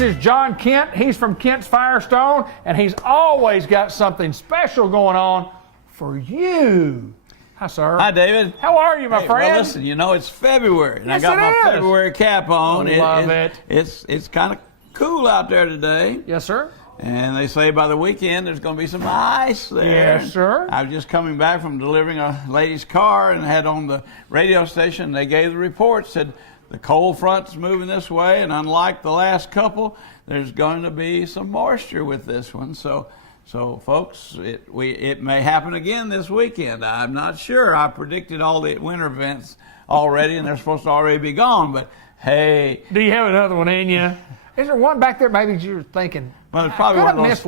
This is John Kent. He's from Kent's Firestone, and he's always got something special going on for you. Hi, sir. Hi, David. How are you, my friend? Well, listen, you know, it's February, and yes, I got my is. February cap on. I love it. It's kind of cool out there today. Yes, sir. And they say by the weekend there's going to be some ice there. Yes, sir. I was just coming back from delivering a lady's car and had on the radio station, they gave the report, said the cold front's moving this way, and unlike the last couple, there's going to be some moisture with this one. So folks, it may happen again this weekend. I'm not sure. I predicted all the winter events already, and they're supposed to already be gone. But hey, do you have another one in you? Is there one back there? Maybe you're thinking. Well, it's probably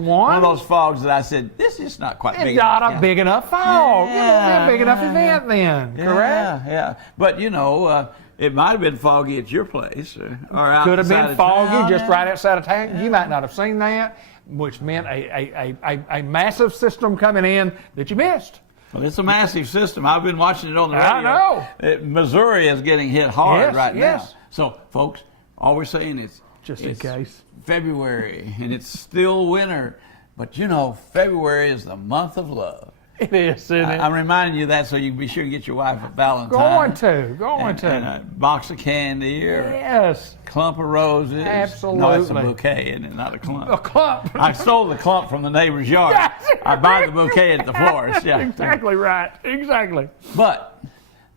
one of those fogs that I said this is not quite big. It's not a big enough fog. It won't be a big enough event then. Correct? Yeah. But you know, it might have been foggy at your place, or outside. Could have been foggy town. just right outside of town. You might not have seen that, which meant a massive system coming in that you missed. Well, it's a massive system. I've been watching it on the radio. I know. Missouri is getting hit hard right yes. now. So, folks, all we're saying is just in case. February, and it's still winter. But, you know, February is the month of love. It is, isn't it? I'm reminding you that so you can be sure to get your wife a Valentine. Going to. And a box of candy or yes. a clump of roses. Absolutely. No, it's a bouquet, isn't it? Not a clump. A clump. I stole the clump from the neighbor's yard. I buy the bouquet at the florist. Yeah. Exactly right. Exactly. But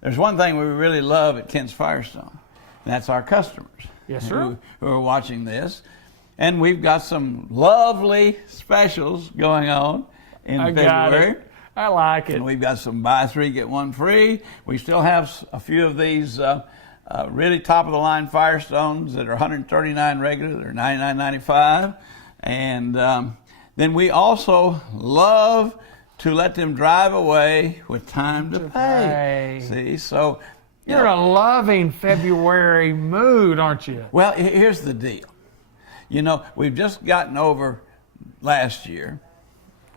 there's one thing we really love at Kent's Firestone, and that's our customers. Yes, sir. Who are watching this. And we've got some lovely specials going on in February. I like it. And we've got some buy three, get one free. We still have a few of these really top-of-the-line Firestones that are $139 regular. They're $99.95. And then we also love to let them drive away with time to pay. See, so... You're in a loving February mood, aren't you? Well, here's the deal. You know, we've just gotten over last year.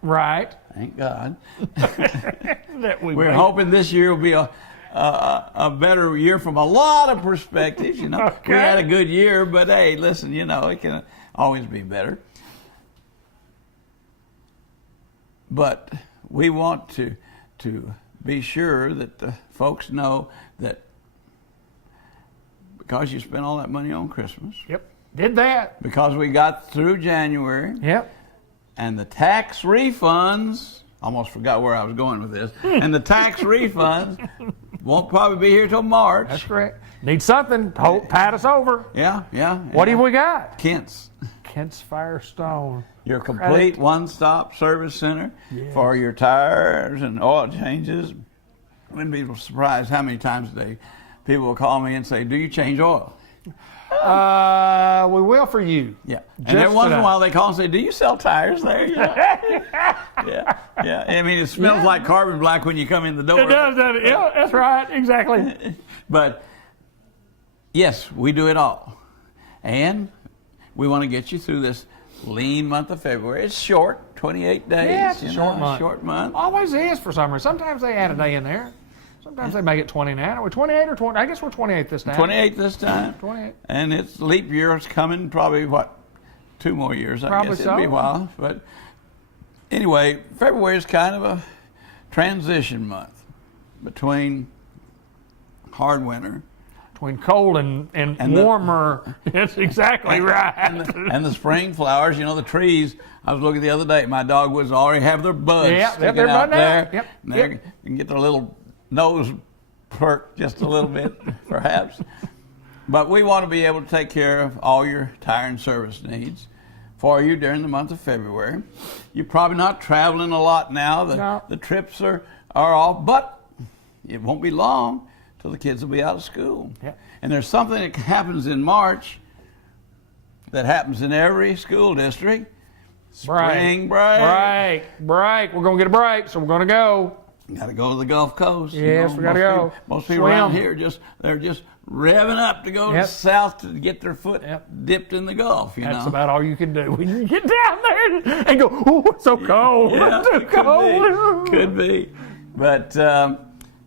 Right. Thank God. We're hoping this year will be a better year from a lot of perspectives. You know, okay. We had a good year, but hey, listen, you know, it can always be better. But we want to be sure that the folks know that because you spent all that money on Christmas. Yep. Did that. Because we got through January. Yep. And the tax refunds, almost forgot where I was going with this, and the tax refunds won't probably be here till March. That's correct. Need something to pat us over. Yeah. What have we got? Kent's Firestone. Your complete one-stop service center for your tires and oil changes. Wouldn't be surprised how many times a day people will call me and say, "Do you change oil?" We will for you. Yeah. And every once in a while they call and say, "Do you sell tires there?" Yeah. I mean, it smells like carbon black when you come in the door. It does, doesn't it? Yeah, that's right. Exactly. But yes, we do it all. And we want to get you through this lean month of February. It's short, 28 days. Yeah, it's a short month. Always is for some reason. Sometimes they add a day in there. Sometimes they make it 29. Are we 28 or 20? I guess we're 28 this time. 28 this time. 28. And it's leap year is coming probably, 2 more years, I probably guess. It'll be a while. But anyway, February is kind of a transition month between hard winter. Between cold and warmer. That's exactly right. And the spring flowers, you know, the trees. I was looking the other day, my dogwoods already have their buds sticking out there. Yep. And they can get their little nose perked just a little bit, perhaps. But we want to be able to take care of all your tire and service needs for you during the month of February. You're probably not traveling a lot now. The trips are off, but it won't be long till the kids will be out of school. Yeah. And there's something that happens in March that happens in every school district. Spring break. Break. We're going to get a break, so we're going to go. Got to go to the Gulf Coast. Yes, we got to go. Most people around here they're just revving up to go south to get their foot dipped in the Gulf. That's about all you can do. When you get down there and go, "Oh, it's so cold. It's so cold." Could be. But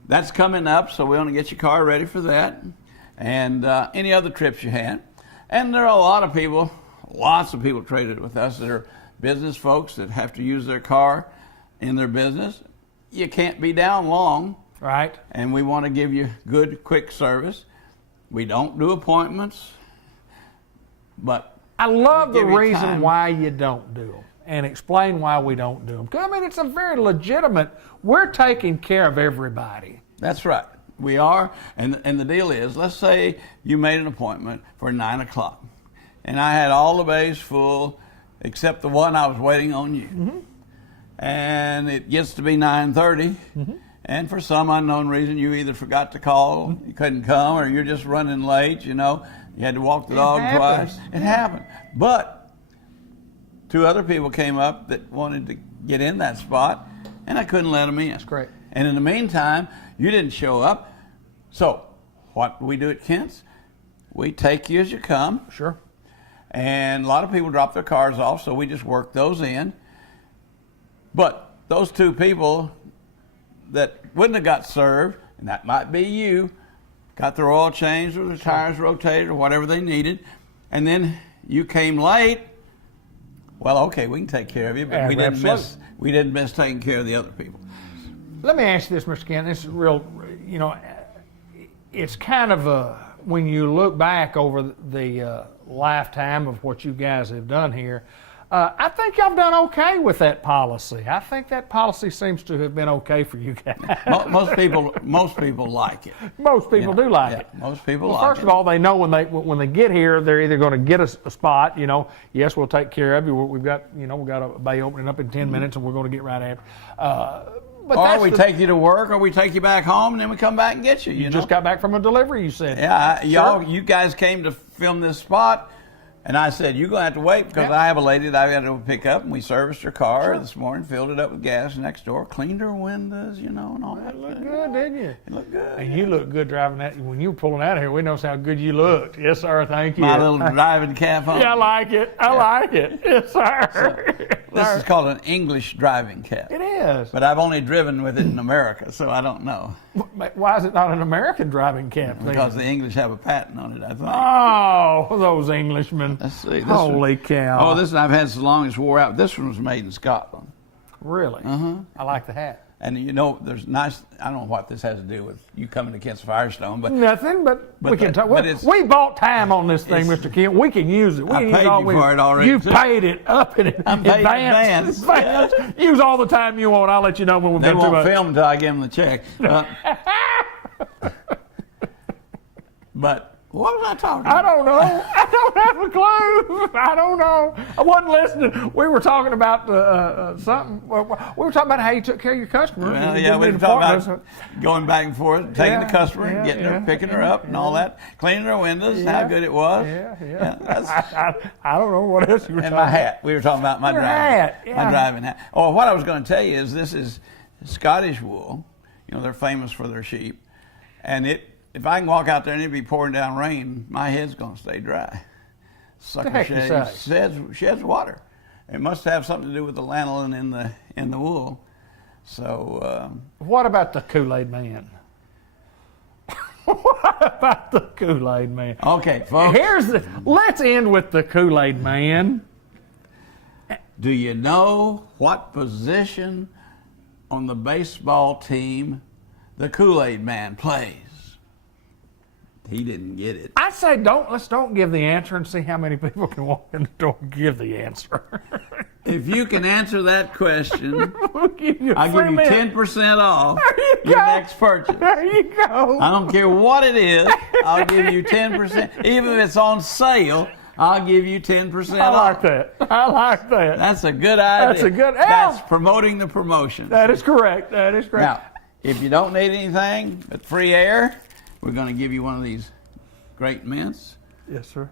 that's coming up, so we want to get your car ready for that. And any other trips you had. And there are a lot of people lots of people traded with us that are business folks that have to use their car in their business. You can't be down long. Right. And we want to give you good, quick service. We don't do appointments, but I love the give you reason time. why you don't do them and explain why we don't do them. I mean, it's a very legitimate, we're taking care of everybody. That's right. We are. And the deal is, let's say you made an appointment for 9 o'clock, and I had all the bays full except the one I was waiting on you. Mm-hmm. And it gets to be 9:30. Mm-hmm. And for some unknown reason, you either forgot to call, you couldn't come, or you're just running late, you know. You had to walk the dog twice. It happened. But 2 other people came up that wanted to get in that spot, and I couldn't let them in. That's great. And in the meantime, you didn't show up. So what we do at Kent's, we take you as you come. Sure. And a lot of people drop their cars off, so we just work those in. But those 2 people that wouldn't have got served, and that might be you, got their oil changed or their tires rotated or whatever they needed, and then you came late, well, okay, we can take care of you, but we didn't miss taking care of the other people. Let me ask you this, Mr. Kent. This is real, you know, it's kind of a, when you look back over the lifetime of what you guys have done here, I think y'all have done okay with that policy. I think that policy seems to have been okay for you guys. Most people like it. Most people do like it. Most people Well, like it. first of all, they know when they get here, they're either going to get a spot. You know, yes, we'll take care of you. We've got a bay opening up in 10 minutes, and we're going to get right after. But or we take you to work, or we take you back home, and then we come back and get you. You know? just got back from a delivery, you said. Yeah, Sure. you guys came to film this spot, and I said, you're going to have to wait because I have a lady that I got to pick up, and we serviced her car this morning, filled it up with gas next door, cleaned her windows, you know, and all that. It looked good, didn't you? It looked good. And you looked good driving that. When you were pulling out of here, we noticed how good you looked. Yes, sir. Thank you. My little driving cap on. Yeah, I like it. I like it. Yes, sir. This is called an English driving cap. It is. But I've only driven with it in America, so I don't know. Why is it not an American driving cap? Because the English have a patent on it, I think. Oh, those Englishmen. Let's see. Holy cow. Oh, this one I've had so long it's wore out. This one was made in Scotland. Really? Uh-huh. I like the hat. And you know, there's nice, I don't know what this has to do with you coming to Kent's Firestone, but Nothing, but we can talk. but it's- We bought time on this thing, Mr. Kent. We can use it. We I can use paid you for it already, You too. paid it up in I'm paid in advance. advance. Use all the time you want. I'll let you know when we've they done too won't much. film until I give them the check. But what was I talking I about? don't know. I don't have a clue. I don't know. I wasn't listening. We were talking about something. We were talking about how you took care of your customers. Well, You yeah, did we it were in talking apartments. about going back and forth, taking Yeah, the customer, yeah, getting yeah, her, picking her up, and all that, cleaning her windows, how good it was. Yeah. I don't know what else you were And talking my hat. We were talking about my Your driving hat, yeah. my driving hat. Oh, what I was going to tell you is this is Scottish wool. You know, they're famous for their sheep, and if I can walk out there and it be pouring down rain, my head's going to stay dry. Sucker heck you sheds water. It must have something to do with the lanolin in the wool. So What about the Kool-Aid man? What about the Kool-Aid man? okay, folks. Let's end with the Kool-Aid man. Do you know what position on the baseball team the Kool-Aid man plays? He didn't get it. I say let's don't give the answer and see how many people can walk in the door and give the answer. If you can answer that question, We'll give you a I'll free give you minute. 10% off There you your go. next purchase. There you go. I don't care what it is. I'll give you 10%. Even if it's on sale, I'll give you 10% I like off. that. I like that. That's a good idea. That's a good- That's promoting the promotion. That is correct. That is correct. Now, if you don't need anything but free air, we're going to give you one of these great mints. Yes, sir.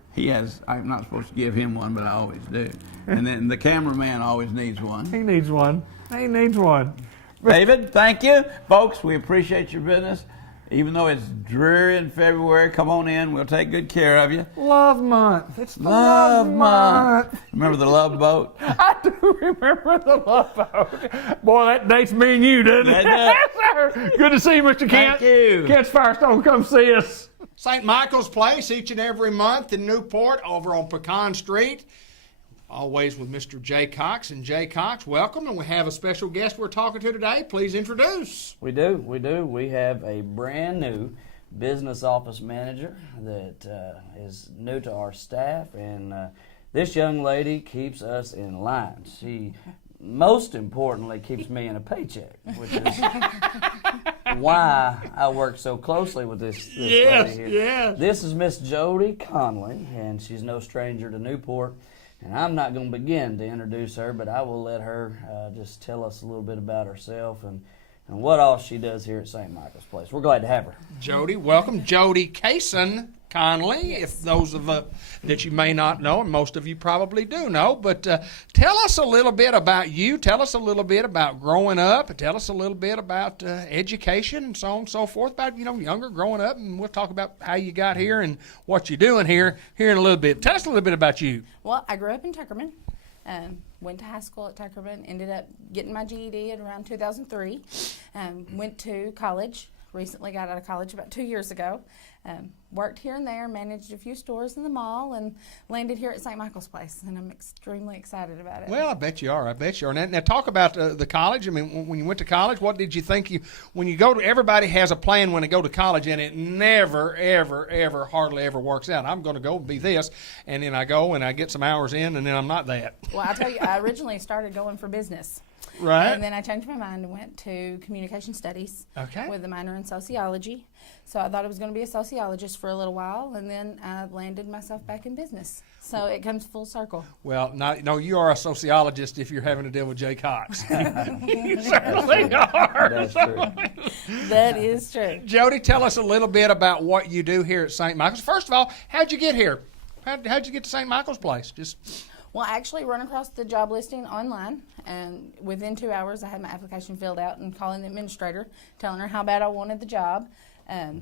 I'm not supposed to give him one, but I always do. And then the cameraman always needs one. He needs one. He needs one. David, thank you. Folks, we appreciate your business. Even though it's dreary in February, come on in. We'll take good care of you. Love month. It's the Love month. Remember the love boat? I do remember the love boat. Boy, that dates me and you, doesn't it? That Yes, sir. Good to see you, Mr. Kent. Thank you. Kent's Firestone, come see us. St. Michael's Place each and every month in Newport over on Pecan Street. always with Mr. Jay Cox. And Jay Cox, welcome. And we have a special guest we're talking to today. Please introduce. We do. We have a brand new business office manager that is new to our staff, and this young lady keeps us in line. She, most importantly, keeps me in a paycheck, which is why I work so closely with this lady here. Yes. This is Miss Jody Conley, and she's no stranger to Newport. And I'm not going to begin to introduce her, but I will let her just tell us a little bit about herself and what all she does here at St. Michael's Place. We're glad to have her. Jody, welcome. Jody Kaysen Conley, if those of that you may not know, and most of you probably do know, but tell us a little bit about you. Tell us a little bit about growing up. Tell us a little bit about education and so on and so forth, about, younger growing up, and we'll talk about how you got here and what you're doing here in a little bit. Tell us a little bit about you. Well, I grew up in Tuckerman. Went to high school at Tuckerman, ended up getting my GED at around 2003. Went to college, recently got out of college about 2 years ago. Worked here and there, managed a few stores in the mall, and landed here at St. Michael's Place, and I'm extremely excited about it. Well, I bet you are. Now talk about the college. I mean, when you went to college, what did you think when you go to, everybody has a plan when they go to college, and it never, ever, ever, hardly ever works out. I'm going to go be this, and then I go and I get some hours in, and then I'm not that. Well, I'll tell you, I originally started going for business. Right. And then I changed my mind and went to communication studies with a minor in sociology. So I thought I was going to be a sociologist for a little while, and then I landed myself back in business. So it comes full circle. Well, no, you are a sociologist if you're having to deal with Jay Cox. You certainly are. That's true. That is true. Jody, tell us a little bit about what you do here at St. Michael's. First of all, how'd you get here? How'd you get to St. Michael's Place? Well, I actually run across the job listing online, and within 2 hours I had my application filled out and calling the administrator, telling her how bad I wanted the job, and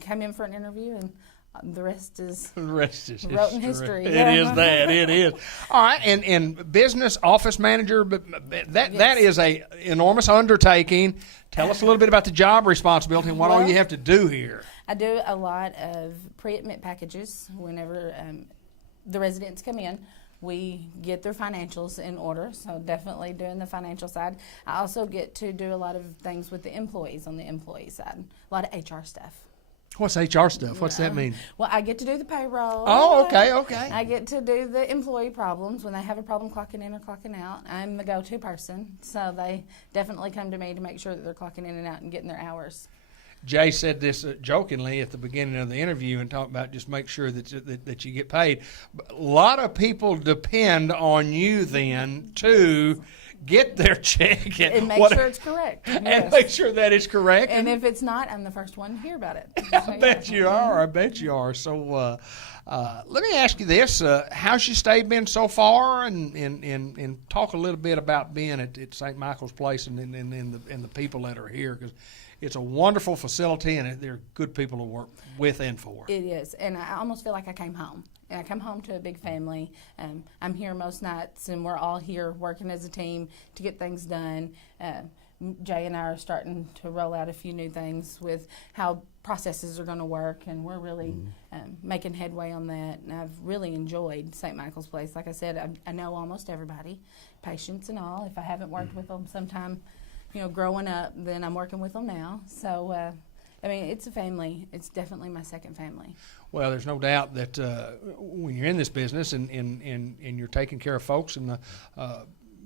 came in for an interview, and the rest is wrote in history. It is that. It is. All right, and business office manager, but that is a enormous undertaking. Tell us a little bit about the job responsibility and what all you have to do here. I do a lot of pre-admit packages whenever the residents come in. We get their financials in order, so definitely doing the financial side. I also get to do a lot of things with the employees on the employee side, a lot of HR stuff. What's HR stuff? What's that mean? Well, I get to do the payroll. Oh, okay. I get to do the employee problems when they have a problem clocking in or clocking out. I'm the go-to person, so they definitely come to me to make sure that they're clocking in and out and getting their hours. Jay said this jokingly at the beginning of the interview and talked about just make sure that you get paid. But a lot of people depend on you then to get their check and make sure it's correct. And yes. make sure that it's correct. And if it's not, I'm the first one to hear about it. I bet you are. So let me ask you this: how's your stay been so far? And talk a little bit about being at St. Michael's Place and the people that are here, because it's a wonderful facility, and they're good people to work with and for. It is, and I almost feel like I came home. And I come home to a big family. I'm here most nights, and we're all here working as a team to get things done. Jay and I are starting to roll out a few new things with how processes are going to work, and we're really making headway on that. And I've really enjoyed St. Michael's Place. Like I said, I know almost everybody, patients and all. If I haven't worked with them sometime, growing up, then I'm working with them now. So, I mean, it's a family. It's definitely my second family. Well, there's no doubt that when you're in this business and you're taking care of folks and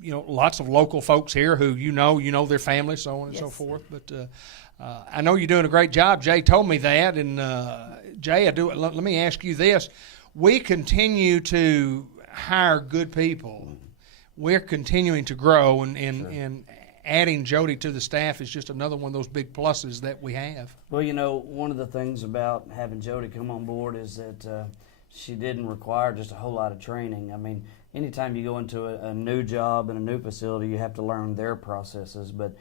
lots of local folks here who you know their families, so on and so forth. But I know you're doing a great job. Jay told me that, and Jay, let me ask you this: we continue to hire good people. We're continuing to grow, and adding Jody to the staff is just another one of those big pluses that we have. Well, one of the things about having Jody come on board is that she didn't require just a whole lot of training. I mean, anytime you go into a new job in a new facility, you have to learn their processes, but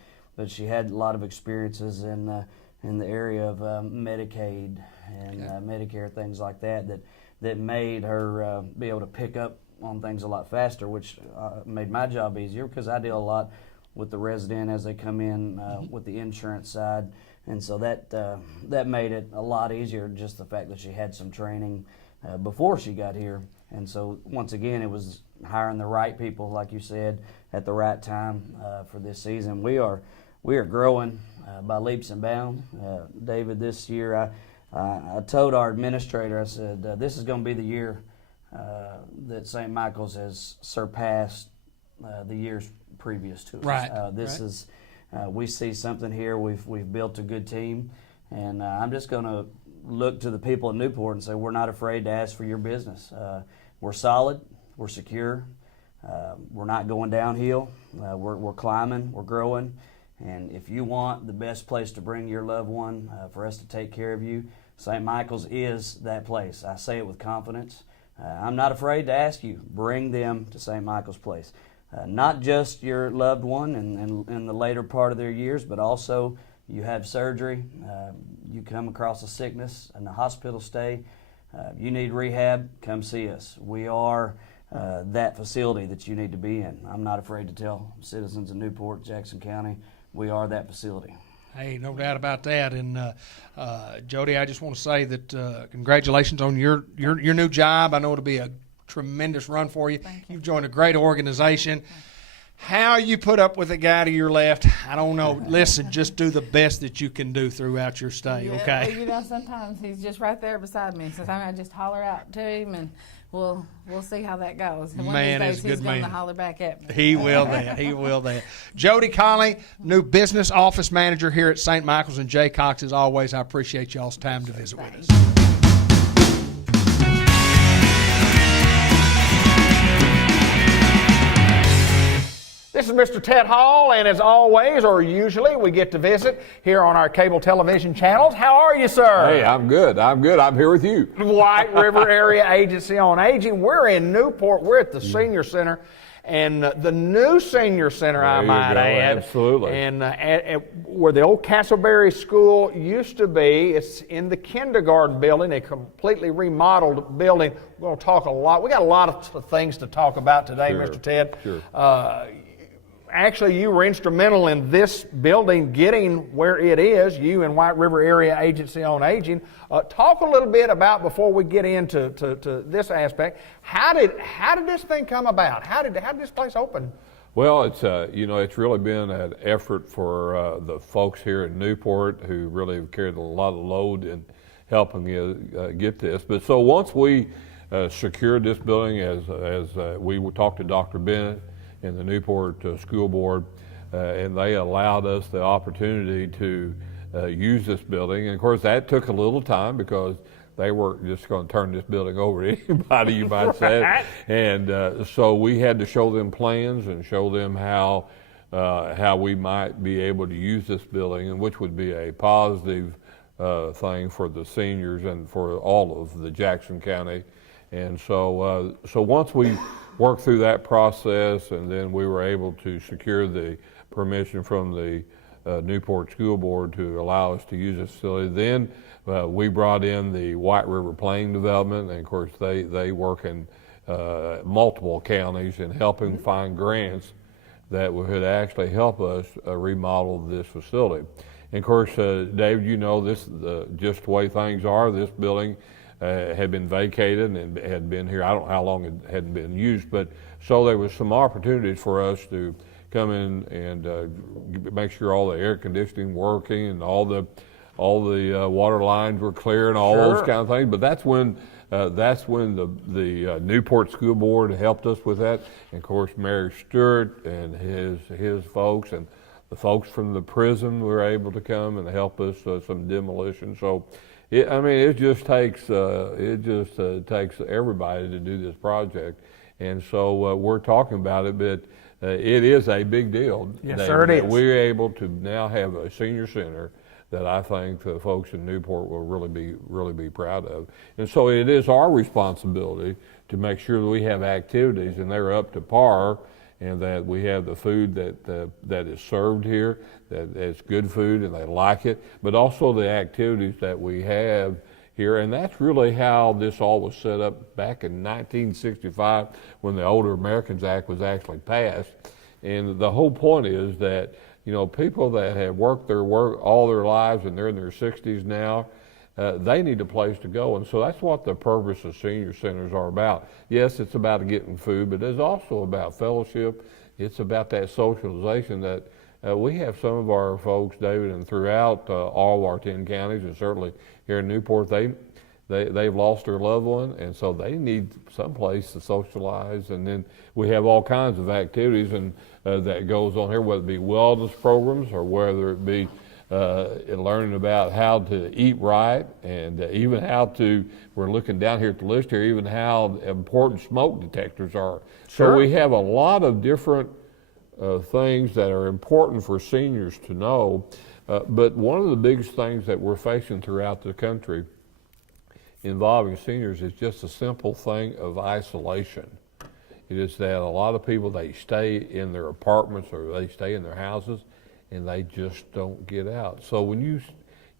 she had a lot of experiences in the area of Medicaid and Medicare, things like that made her be able to pick up on things a lot faster, which made my job easier because I deal a lot with the resident as they come in with the insurance side, and so that made it a lot easier, just the fact that she had some training before she got here. And so once again, it was hiring the right people, like you said, at the right time for this season. We are growing by leaps and bounds. David, this year I told our administrator, I said, this is going to be the year that St. Michael's has surpassed the years previous to us. Right. This is we see something here. We've built a good team, and I'm just going to look to the people in Newport and say we're not afraid to ask for your business. We're solid. We're secure. We're not going downhill. We're climbing. We're growing. And if you want the best place to bring your loved one, for us to take care of you, St. Michael's is that place. I say it with confidence. I'm not afraid to ask you, bring them to St. Michael's Place. Not just your loved one in the later part of their years, but also you have surgery, you come across a sickness and a hospital stay, you need rehab, come see us. We are that facility that you need to be in. I'm not afraid to tell citizens of Newport, Jackson County, we are that facility. Hey, no doubt about that. And Jody, I just want to say that congratulations on your new job. I know it'll be a tremendous run for you. Thank you. You've joined a great organization. How you put up with a guy to your left, I don't know. Listen, just do the best that you can do throughout your stay, Yeah, okay? well, you know, sometimes he's just right there beside me. Sometimes I just holler out to him, and we'll see how that goes. And one Man, of he's these a days good he's going to man. holler back at me. He will that. He will that. Jody Conley, new business office manager here at St. Michael's, and Jay Cox, as always, I appreciate y'all's time to visit with us. This is Mr. Ted Hall, and as always, or usually, we get to visit here on our cable television channels. How are you, sir? Hey, I'm good. I'm here with you. White River Area Agency on Aging. We're in Newport. We're at the Senior Center, and the new Senior Center, I There you might go. add. Absolutely. And where the old Castleberry School used to be, it's in the kindergarten building, a completely remodeled building. We're going to talk a lot. We got a lot of things to talk about today, Sure. Mr. Ted. Sure. Actually, you were instrumental in this building getting where it is, you and White River Area Agency on Aging. Talk a little bit about, before we get into to this aspect, how did this thing come about? How did this place open? Well, it's really been an effort for the folks here in Newport who really have carried a lot of load in helping get this. But so once we secured this building, as we talked to Dr. Bennett in the Newport School Board, and they allowed us the opportunity to use this building. And of course, that took a little time because they weren't just going to turn this building over to anybody, you might say. And so we had to show them plans and show them how we might be able to use this building, and which would be a positive thing for the seniors and for all of the Jackson County. And so once we worked through that process, and then we were able to secure the permission from the Newport School Board to allow us to use this facility. Then we brought in the White River Planning Development, and of course they work in multiple counties in helping find grants that would actually help us remodel this facility. And of course, Dave, you know this, just the way things are. This building had been vacated and had been here, I don't know how long it hadn't been used, but so there was some opportunities for us to come in and make sure all the air conditioning working and all the water lines were clear and all those kind of things. But that's when the Newport School Board helped us with that. And of course, Mary Stewart and his folks and the folks from the prison were able to come and help us some demolition. So it just takes everybody to do this project, and so we're talking about it, but it is a big deal. Yes, sir, it is. We're able to now have a senior center that I think the folks in Newport will really be proud of, and so it is our responsibility to make sure that we have activities and they're up to par, and that we have the food that is served here, that it's good food and they like it, but also the activities that we have here. And that's really how this all was set up back in 1965 when the Older Americans Act was actually passed. And the whole point is that, people that have worked all their lives and they're in their 60s now, they need a place to go. And so that's what the purpose of senior centers are about. Yes, it's about getting food, but it's also about fellowship. It's about that socialization that we have some of our folks, David, and throughout all of our 10 counties, and certainly here in Newport, they've lost their loved one, and so they need some place to socialize. And then we have all kinds of activities and that goes on here, whether it be wellness programs or whether it be learning about how to eat right, and even how to, we're looking down here at the list here, even how important smoke detectors are. Sure. So we have a lot of different things that are important for seniors to know. But one of the biggest things that we're facing throughout the country involving seniors is just a simple thing of isolation. It is that a lot of people, they stay in their apartments or they stay in their houses and they just don't get out. So when you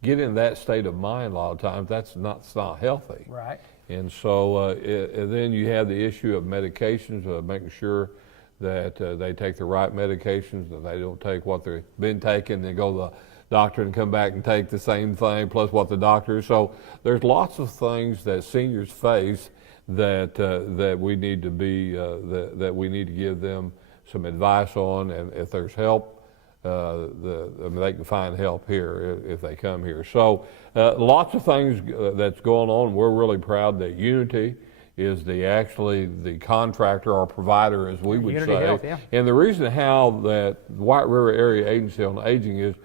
get in that state of mind a lot of times, that's not healthy. Right. And so and then you have the issue of medications, making sure that they take the right medications, that they don't take what they've been taking, then go to the doctor and come back and take the same thing plus what the doctor. So there's lots of things that seniors face that we need to be that we need to give them some advice on, and if there's help, they can find help here if they come here. So lots of things that's going on. We're really proud that Unity is the contractor or provider, as we would Unity say. Health, yeah. And the reason how that White River Area Agency on Aging is,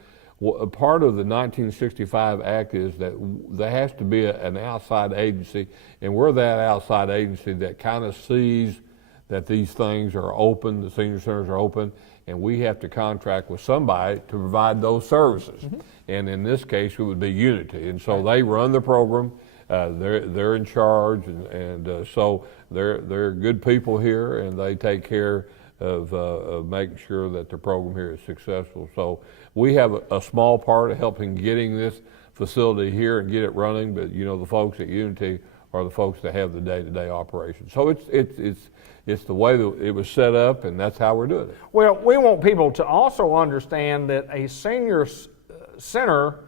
part of the 1965 Act is that there has to be an outside agency, and we're that outside agency that kind of sees that these things are open, the senior centers are open, and we have to contract with somebody to provide those services. Mm-hmm. And in this case, it would be Unity. And so they run the program. They're in charge, and so they're good people here, and they take care of making sure that the program here is successful. So we have a small part of helping getting this facility here and get it running, but you know, the folks at Unity are the folks that have the day-to-day operations. So it's the way that it was set up, and that's how we're doing it. Well, we want people to also understand that a senior center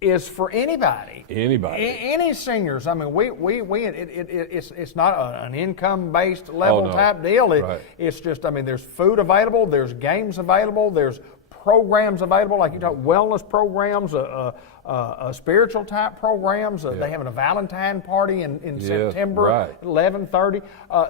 is for anybody. Any seniors. I mean, it's not an income-based level type deal. It's just, I mean, there's food available, there's games available, there's programs available, like you talk, wellness programs, spiritual type programs. They having a Valentine party in September, right. 11:30.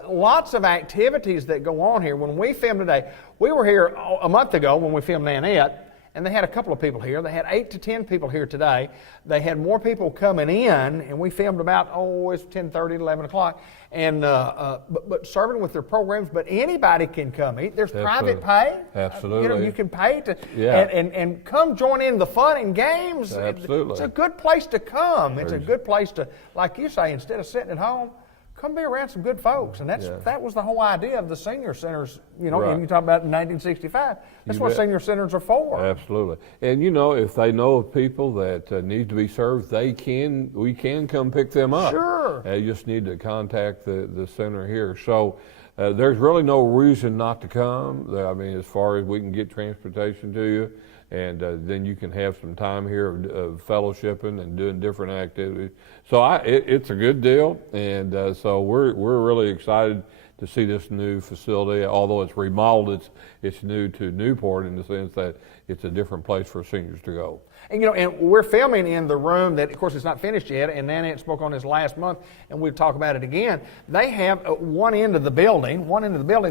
Lots of activities that go on here. When we filmed today, we were here a month ago when we filmed Nanette, and they had a couple of people here. They had 8 to 10 people here today. They had more people coming in, and we filmed about, it's 10:30, 11 o'clock. And but serving with their programs, but anybody can come eat. There's private pay. Absolutely. You can pay to and come join in the fun and games. Absolutely. It's a good place to come. It's a good place to, like you say, instead of sitting at home, come be around some good folks. And that was the whole idea of the senior centers, right. And you talk about in 1965. That's what senior centers are for. Absolutely. And if they know of people that need to be served, we can come pick them up. Sure. They just need to contact the center here. So there's really no reason not to come. I mean, as far as we can get transportation to you, and then you can have some time here of fellowshipping and doing different activities. So it's a good deal, and so we're really excited to see this new facility. Although it's remodeled, it's new to Newport in the sense that it's a different place for seniors to go. And and we're filming in the room that, of course, it's not finished yet, and Nanette spoke on this last month, and we'll talk about it again. They have one end of the building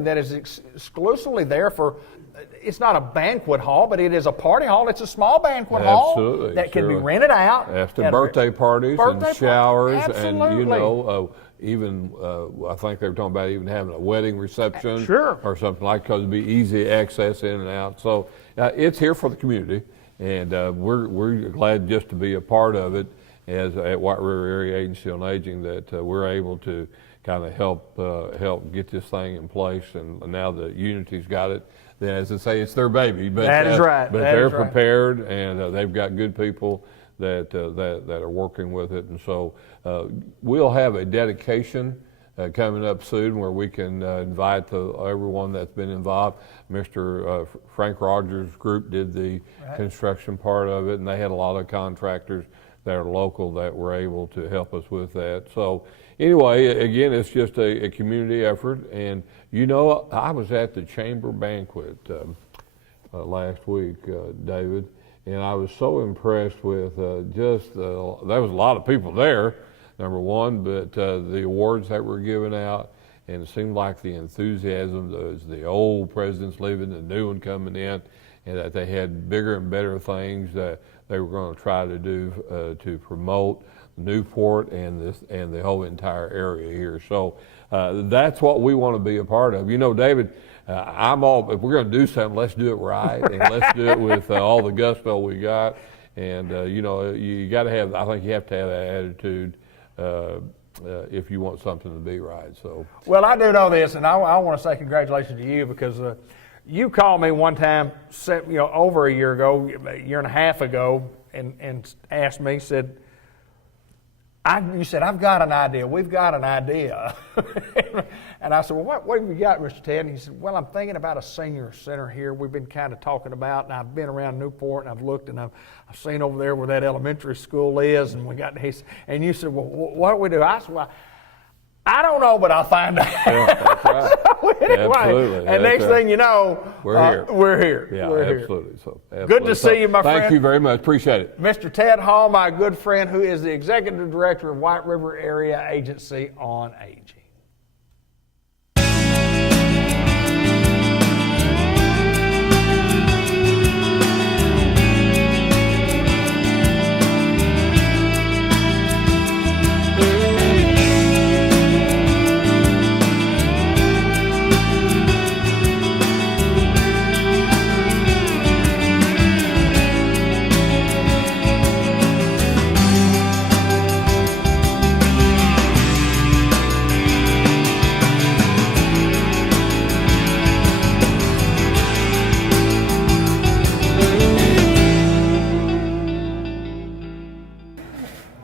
that is exclusively there for, it's not a banquet hall, but it is a party hall. It's a small banquet hall that can be rented out. After birthday parties and showers, Absolutely. and even I think they were talking about even having a wedding reception or something like that, because it'd be easy access in and out. So it's here for the community. And we're glad just to be a part of it as at White River Area Agency on Aging, that we're able to kind of help get this thing in place. And now that Unity's got it, then as I say, it's their baby. But that is right. But they're prepared, and they've got good people that are working with it. And so we'll have a dedication coming up soon where we can invite everyone that's been involved. Mr. Frank Rogers' group did the construction part of it, and they had a lot of contractors that are local that were able to help us with that. So anyway, again, it's just a community effort. And I was at the chamber banquet last week, David, and I was so impressed with there was a lot of people there, number one, but the awards that were given out, and it seemed like the enthusiasm, the old presidents leaving, the new one coming in, and that they had bigger and better things that they were going to try to do to promote Newport and the whole entire area here. So that's what we want to be a part of. David, if we're going to do something, let's do it right, and let's do it with all the gusto we got. And you got to have. I think you have to have that attitude if you want something to be right. So. Well, I do know this, and I want to say congratulations to you because you called me one time, over a year and a half ago, and asked me, said, you said, I've got an idea. We've got an idea. And I said, well, what have you got, Mr. Ted? And he said, well, I'm thinking about a senior center here we've been kind of talking about, and I've been around Newport, and I've looked, and I've seen over there where that elementary school is, and and you said, well, what do we do? I said, well, I don't know, but I'll find out. Yeah, that's right. So anyway, Absolutely. And next thing you know, we're here. We're here. Yeah, we're absolutely. Here. So, absolutely. Good to see you, my friend. Thank you very much. Appreciate it. Mr. Ted Hall, my good friend, who is the Executive Director of White River Area Agency on Aging.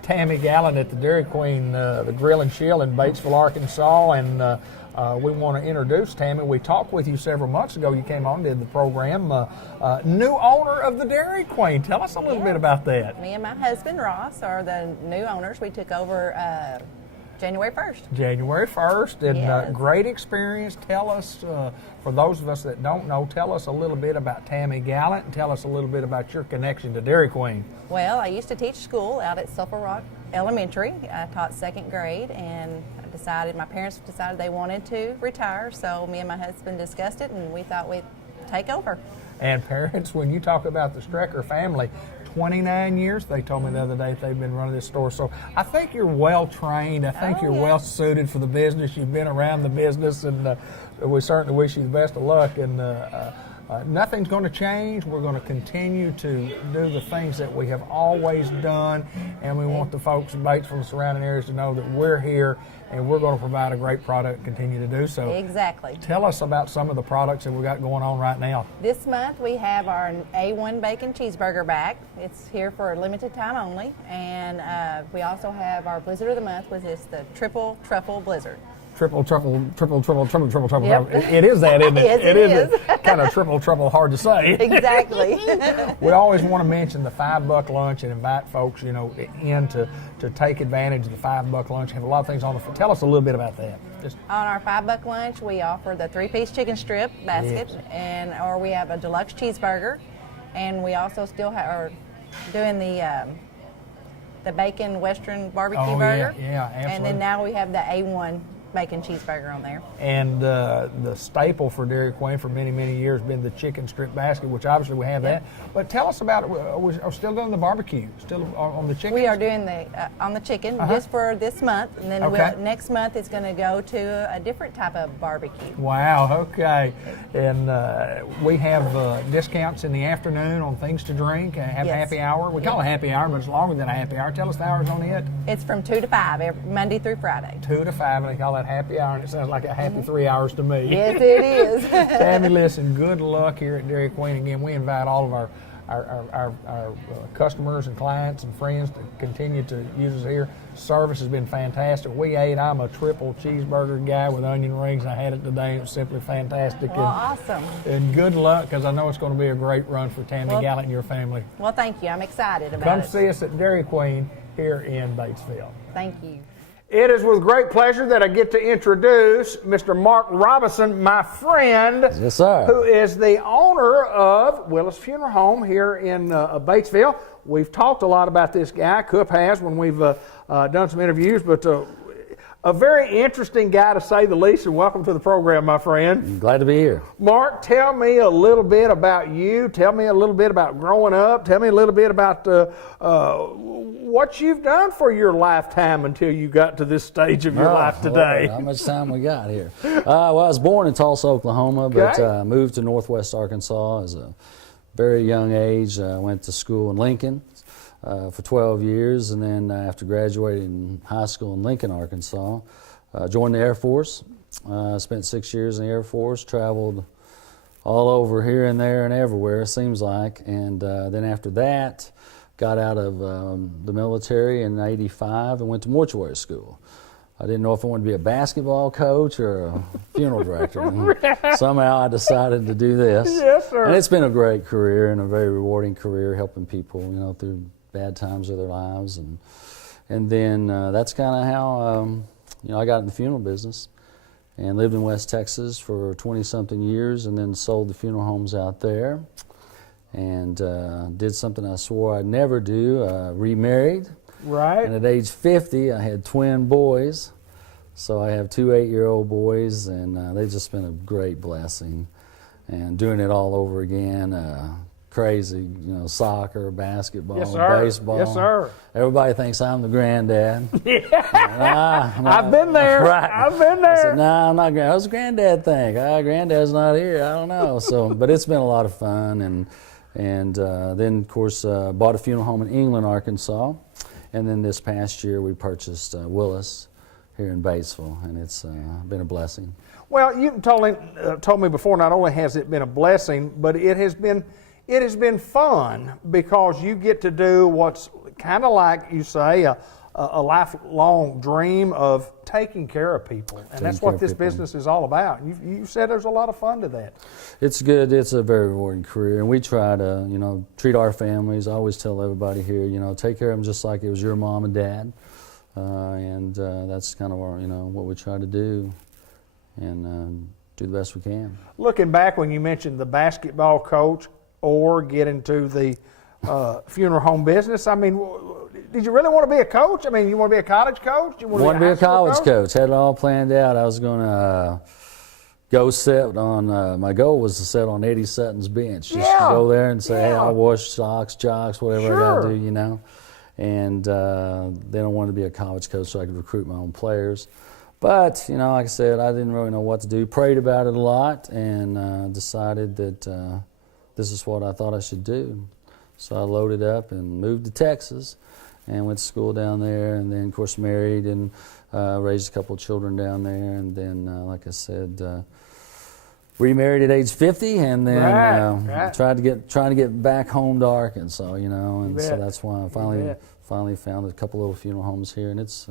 Tammy Gallen at the Dairy Queen, the Grill and Chill in Batesville, Arkansas, and we want to introduce Tammy. We talked with you several months ago. You came on and did the program. New owner of the Dairy Queen. Tell us a little bit about that. Me and my husband, Ross, are the new owners. We took over January 1st. January 1st, and Yes. Great experience. Tell us, for those of us that don't know, tell us a little bit about Tammy Gallant, and tell us a little bit about your connection to Dairy Queen. Well, I used to teach school out at Sulphur Rock Elementary. I taught second grade, and my parents decided they wanted to retire, so me and my husband discussed it, and we thought we'd take over. And parents, when you talk about the Strecker family, 29 years, they told me the other day they've been running this store. So I think you're well trained. I think you're well suited for the business. You've been around the business, and we certainly wish you the best of luck. And nothing's going to change. We're going to continue to do the things that we have always done, and we want the folks in Batesville and surrounding areas to know that we're here and we're going to provide a great product and continue to do so. Exactly. Tell us about some of the products that we've got going on right now. This month we have our A1 Bacon Cheeseburger back. It's here for a limited time only, and we also have our Blizzard of the Month, which is the Triple Truffle Blizzard. Triple. Yep. It is that, isn't it? Yes, it is. Kind of triple, hard to say. Exactly. We always want to mention the $5 lunch and invite folks, in to take advantage of the $5 lunch. Have a lot of things on the. Tell us a little bit about that. Just On our $5 lunch, we offer the 3-piece chicken strip basket, Yes. or we have a deluxe cheeseburger, and we also still are doing the bacon Western barbecue burger. Yeah, absolutely. And then now we have the A1 bacon cheeseburger on there. And the staple for Dairy Queen for many, many years has been the chicken strip basket, which obviously we have that. But tell us about it. We're still doing the barbecue, still on the chicken? We are doing the on the chicken just for this month, and then Okay. next month it's going to go to a different type of barbecue. Wow, okay. And we have discounts in the afternoon on things to drink, have Yes. happy hour. We call it happy hour, but it's longer than a happy hour. Tell us the hours on it. It's from 2 to 5, Monday through Friday. 2 to 5, and they call that happy hour, and it sounds like a happy 3 hours to me. Yes, it is. Tammy, listen, good luck here at Dairy Queen. Again, we invite all of our our customers and clients and friends to continue to use us here. Service has been fantastic. I'm a triple cheeseburger guy with onion rings. I had it today. It was simply fantastic. Well, awesome. And good luck, because I know it's going to be a great run for Tammy Gallant and your family. Well, thank you. I'm excited about Come it. see us at Dairy Queen here in Batesville. Thank you. It is with great pleasure that I get to introduce Mr. Mark Robinson, my friend. Yes, sir. Who is the owner of Willis Funeral Home here in Batesville. We've talked a lot about this guy. Coop has when we've done some interviews, but a very interesting guy to say the least, and welcome to the program, my friend. I'm glad to be here. Mark, tell me a little bit about you. Tell me a little bit about growing up. Tell me a little bit about what you've done for your lifetime until you got to this stage of your life today. How much time we got here? Well, I was born in Tulsa, Oklahoma, but Okay. moved to Northwest Arkansas as a very young age. I went to school in Lincoln for 12 years, and then after graduating high school in Lincoln, Arkansas, joined the Air Force. Spent 6 years in the Air Force, traveled all over here and there and everywhere, it seems like. And then after that, got out of the military in '85 and went to mortuary school. I didn't know if I wanted to be a basketball coach or a funeral director. And somehow I decided to do this. Yes, sir. And it's been a great career and a very rewarding career, helping people, through bad times of their lives. And then that's kind of how, I got in the funeral business and lived in West Texas for 20-something years, and then sold the funeral homes out there. And did something I swore I'd never do, remarried. Right. And at age 50, I had twin boys. So I have two 8-year-old boys, and they've just been a great blessing. And doing it all over again, crazy, soccer, basketball, Yes, sir. baseball. Yes, sir. Everybody thinks I'm the granddad. I've been there. Right. I've been I said, there. no, I'm not. How's granddad think? Granddad's not here. I don't know. So, but it's been a lot of fun, and then of course bought a funeral home in England, Arkansas, and then this past year we purchased Willis here in Batesville, and it's been a blessing. Well, you told me before, not only has it been a blessing, but it has been fun, because you get to do what's kind of like, you say, a lifelong dream of taking care of people. And that's what this business is all about. You said there's a lot of fun to that. It's good. It's a very rewarding career, and we try to, treat our families. I always tell everybody here, take care of them just like it was your mom and dad, and that's kind of what we try to do, and do the best we can. Looking back, when you mentioned the basketball coach or get into the funeral home business, I mean, did you really want to be a coach? I mean, you want to be a college coach? You Want to be high a school college coach. Had it all planned out. I was going to go sit on, my goal was to sit on Eddie Sutton's bench. Just to go there and say, hey, I wash socks, jocks, whatever I got to do, And then I wanted to be a college coach so I could recruit my own players. But, like I said, I didn't really know what to do. Prayed about it a lot, and decided that this is what I thought I should do. So I loaded up and moved to Texas and went to school down there, and then, of course, married and raised a couple of children down there. And then, like I said, remarried at age 50, and then trying to get back home to Arkansas, and so that's why I finally found a couple little funeral homes here, and it's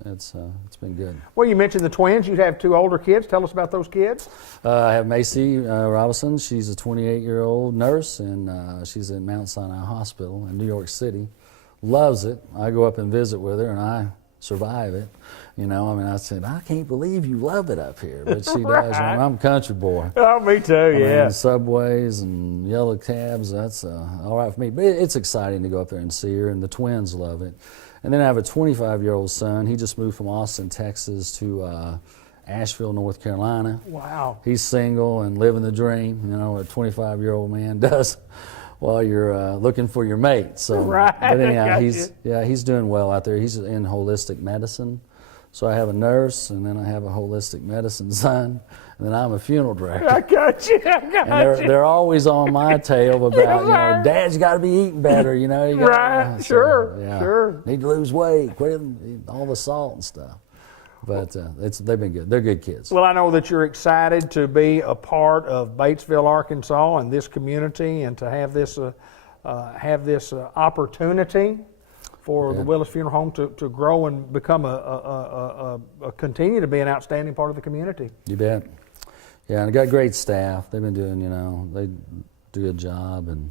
been good. Well, you mentioned the twins. You have two older kids. Tell us about those kids. I have Macy Robinson. She's a 28-year-old nurse, and she's at Mount Sinai Hospital in New York City. Loves it. I go up and visit with her, and I survive it. I said, I can't believe you love it up here, but she does. I'm a country boy. Oh, me too, yeah. Subways and yellow cabs, that's all right for me. But it's exciting to go up there and see her, and the twins love it. And then I have a 25-year-old son. He just moved from Austin, Texas to Asheville, North Carolina. Wow. He's single and living the dream, what a 25-year-old man does while you're looking for your mate. So, right. But anyhow, he's doing well out there. He's in holistic medicine. So I have a nurse, and then I have a holistic medicine son, and then I'm a funeral director. I got you. And they're always on my tail about, Dad's got to be eating better, you Right, sure. Need to lose weight, quit all the salt and stuff. But they've been good. They're good kids. Well, I know that you're excited to be a part of Batesville, Arkansas, and this community, and to have this have this opportunity for the Willis Funeral Home to grow and become continue to be an outstanding part of the community. You bet. Yeah, and I got great staff. They've been doing, they do a good job, and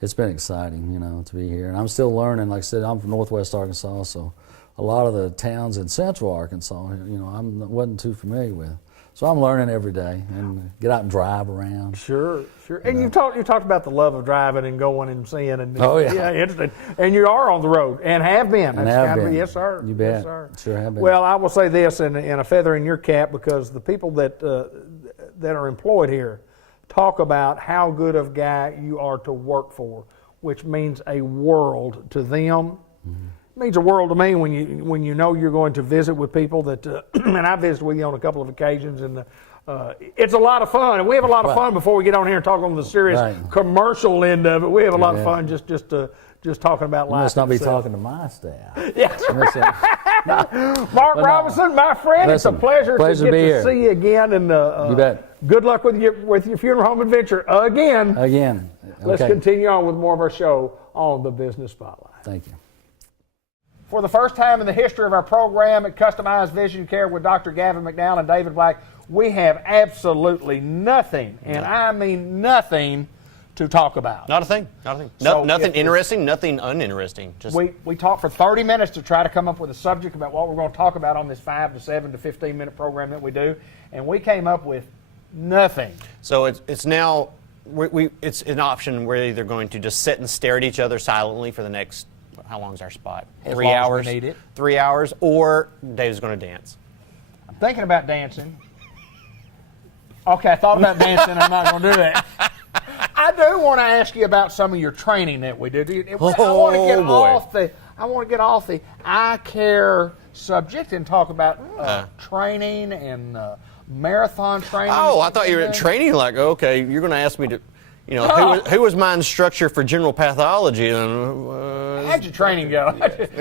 it's been exciting, to be here. And I'm still learning. Like I said, I'm from Northwest Arkansas, so a lot of the towns in Central Arkansas, I wasn't too familiar with. So I'm learning every day and get out and drive around. Sure. And you talked about the love of driving and going and seeing and interesting. And you are on the road and have been. And have been. Yes, sir. You bet. Yes, sir. Sure have been. Well, I will say this in a feather in your cap, because the people that are employed here talk about how good of a guy you are to work for, which means a world to them. Mm-hmm. It means a world to me when you know you're going to visit with people that, and I visited with you on a couple of occasions, and it's a lot of fun. And we have a lot of fun before we get on here and talk on the serious commercial end of it. We have a lot of fun just talking about life. You must not be itself. talking to my staff. Yeah. Mark Robinson, my friend, it's a pleasure to get to see you again. And you bet. Good luck with your funeral home adventure again. Again. Okay. Let's continue on with more of our show on the Business Spotlight. Thank you. For the first time in the history of our program at Customized Vision Care with Dr. Gavin McDowell and David Black, we have absolutely nothing, and I mean nothing, to talk about. Not a thing. Not a thing. So nothing interesting, nothing uninteresting. Just we talked for 30 minutes to try to come up with a subject about what we're going to talk about on this 5 to 7 to 15 minute program that we do, and we came up with nothing. So it's now it's an option. We're either going to just sit and stare at each other silently for the next, how long is our spot? As 3 long as we hours. need it. 3 hours, or Dave's going to dance. I'm thinking about dancing. Okay, I thought about dancing. I'm not going to do it. I do want to ask you about some of your training that we do. I want to get off the eye care subject and talk about training and marathon training. Oh, I thought you were training. Like, okay, you're going to ask me to, who was my instructor for general pathology? How'd your training go?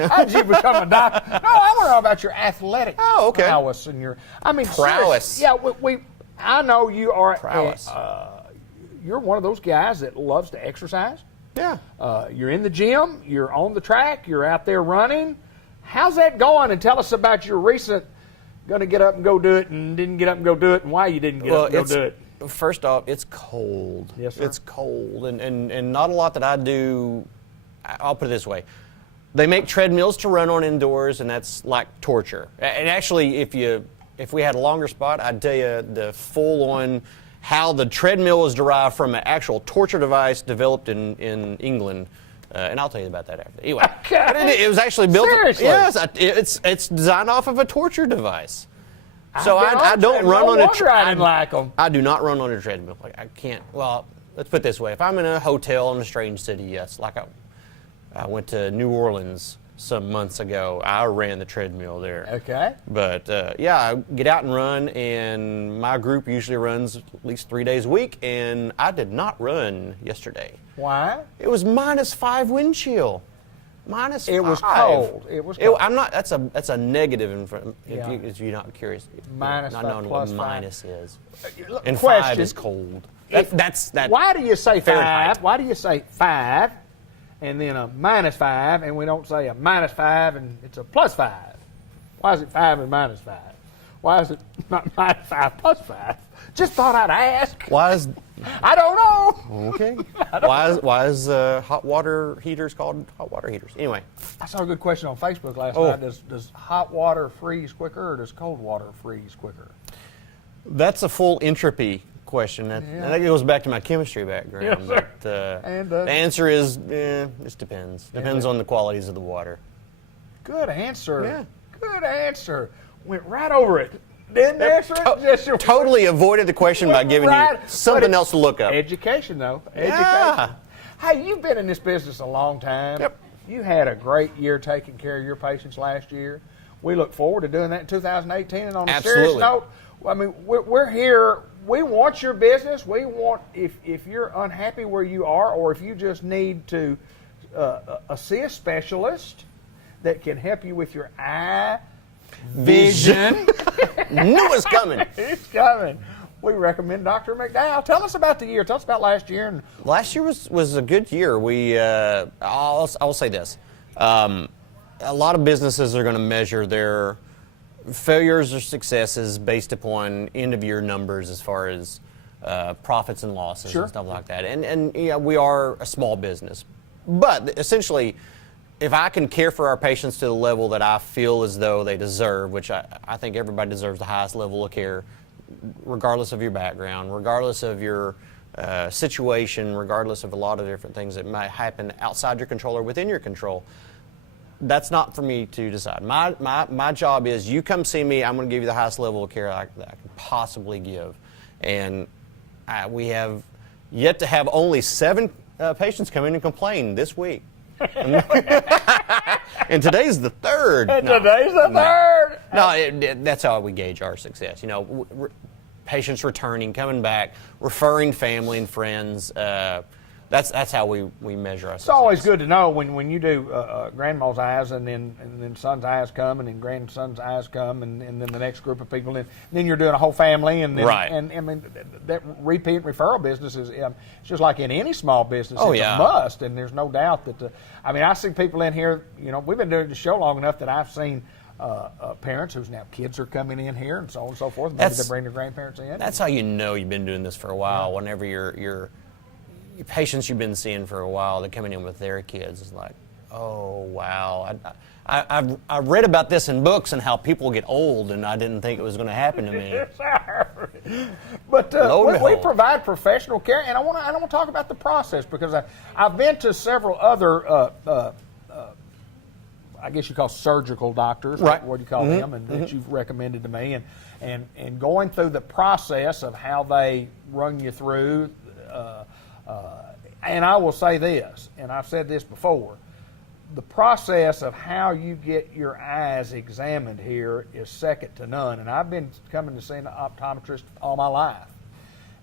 How'd you become a doctor? No, I want to know about your athletic prowess and your. Prowess. Seriously, yeah, I know you are. Prowess. You're one of those guys that loves to exercise. Yeah. You're in the gym. You're on the track. You're out there running. How's that going? And tell us about your recent going to get up and go do it and didn't get up and go do it, and why you didn't get up and go do it. First off, it's cold. Yes, sir. It's cold, and not a lot that I do. I'll put it this way. They make treadmills to run on indoors, and that's like torture. And actually, if we had a longer spot, I'd tell you the full-on how the treadmill was derived from an actual torture device developed in England. And I'll tell you about that after. Anyway, it was actually built. Seriously? Yes, it's designed off of a torture device. So I don't run on a treadmill. I didn't like them. I do not run on a treadmill. Like, I can't. Well, let's put it this way: if I'm in a hotel in a strange city, yes. Like I went to New Orleans some months ago. I ran the treadmill there. Okay. But I get out and run, and my group usually runs at least 3 days a week, and I did not run yesterday. Why? It was -5 wind chill. -5. It was cold. It was cold. I'm not. That's a negative in front. If you're not curious. -5 not knowing plus what 5. minus is. And Question. 5 is cold. That's that. Why do you say Fahrenheit. 5? Why do you say 5 and then a -5, and we don't say a -5 and it's a +5? Why is it 5 and -5? Why is it not -5 plus 5? Just thought I'd ask. Why is? I don't know. Okay. Why is hot water heaters called hot water heaters? Anyway. I saw a good question on Facebook last night. Does hot water freeze quicker or does cold water freeze quicker? That's a full entropy question. That goes back to my chemistry background. Yes, sir. But, the answer is, it depends. Depends on the qualities of the water. Good answer. Yeah. Good answer. Went right over it. Didn't answer it. Totally avoided the question by giving you something else to look up. Education, though. Education. Yeah. Hey, you've been in this business a long time. Yep. You had a great year taking care of your patients last year. We look forward to doing that in 2018. And on a serious note, I mean, we're here. We want your business. We want, if you're unhappy where you are, or if you just need to see a specialist that can help you with your eye vision. Knew it was coming. It's coming. we recommend Dr. McDowell. Tell us about the year. Tell us about last year. And Last year was a good year. I'll say this. A lot of businesses are going to measure their failures or successes based upon end-of-year numbers as far as profits and losses Sure. and stuff like that. And yeah, we are a small business. But essentially, if I can care for our patients to the level that I feel as though they deserve, which I think everybody deserves the highest level of care, regardless of your background, regardless of your situation, regardless of a lot of different things that might happen outside your control or within your control, that's not for me to decide. My job is, you come see me, I'm going to give you the highest level of care that I can possibly give. And we have yet to have only 7 patients come in and complain this week. And today's the 3rd. And today's the 3rd. No, that's how we gauge our success. You know, patients returning, coming back, referring family and friends. That's how we measure our success. It's always good to know when you do grandma's eyes, and then son's eyes come, and then grandson's eyes come, and then the next group of people, and then you're doing a whole family, and then, Right. and I mean that repeat referral business is it's just like in any small business. Oh, it's yeah. a must, and there's no doubt that. I mean, I see people in here. You know, we've been doing the show long enough that I've seen parents whose now kids are coming in here, and so on and so forth. Maybe they bring their grandparents in. That's how you know you've been doing this for a while. Yeah. Whenever your patients you've been seeing for a while, they're coming in with their kids. It's like, oh wow, I've read about this in books and how people get old, and I didn't think it was going to happen to me. But Lo and we behold. provide professional care, and I want to talk about the process, because I've been to several other I guess you call surgical doctors, Right. what do you call them, and that you've recommended to me, and going through the process of how they run you through. And I will say this, and I've said this before, the process of how you get your eyes examined here is second to none. And I've been coming to see an optometrist all my life.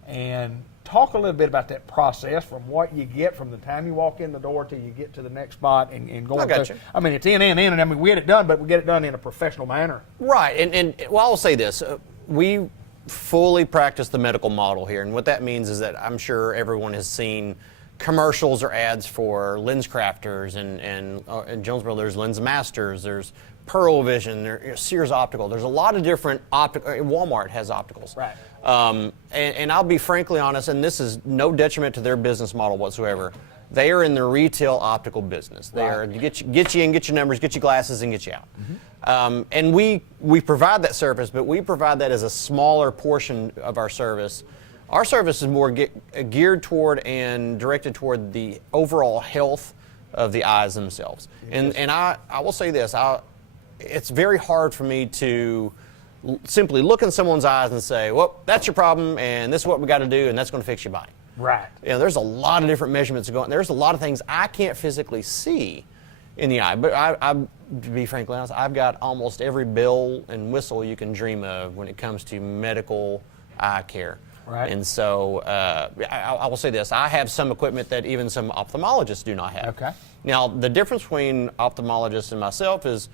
And talk a little bit about that process, from what you get from the time you walk in the door till you get to the next spot and going I got through. you. I mean, it's in, and I mean, we get it done, but we get it done in a professional manner. Right, and well, I'll say this: we fully practice the medical model here, and what that means is that I'm sure everyone has seen commercials or ads for lens crafters, and in Jonesboro there's Lens Masters, there's Pearl Vision, there's Sears Optical. There's a lot of different Walmart has opticals. Right. And I'll be frankly honest, and this is no detriment to their business model whatsoever. They are in the retail optical business. They are to get you in, get your numbers, get your glasses, and get you out. And we provide that service, but we provide that as a smaller portion of our service. Our service is more geared toward and directed toward the overall health of the eyes themselves. And I will say this, it's very hard for me to simply look in someone's eyes and say, well, that's your problem, and this is what we got to do, and that's going to fix your body. Right. You know, there's a lot of different measurements going. There's a lot of things I can't physically see in the eye. But to be frankly honest, I've got almost every bell and whistle you can dream of when it comes to medical eye care. Right. And so I will say this: I have some equipment that even some ophthalmologists do not have. Okay. Now, the difference between ophthalmologists and myself is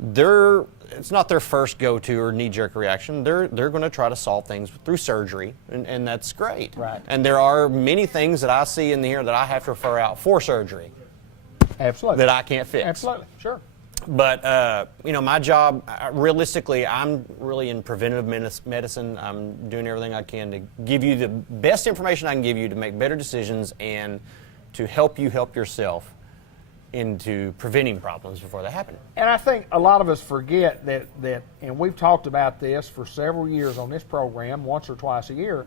it's not their first go-to or knee-jerk reaction. They're going to try to solve things through surgery, and that's great. Right. And there are many things that I see in here that I have to refer out for surgery Absolutely. that I can't fix. Absolutely. Sure. But, my job, realistically, I'm really in preventive medicine. I'm doing everything I can to give you the best information I can give you to make better decisions and to help you help yourself into preventing problems before they happen. And I think a lot of us forget that, and we've talked about this for several years on this program, once or twice a year,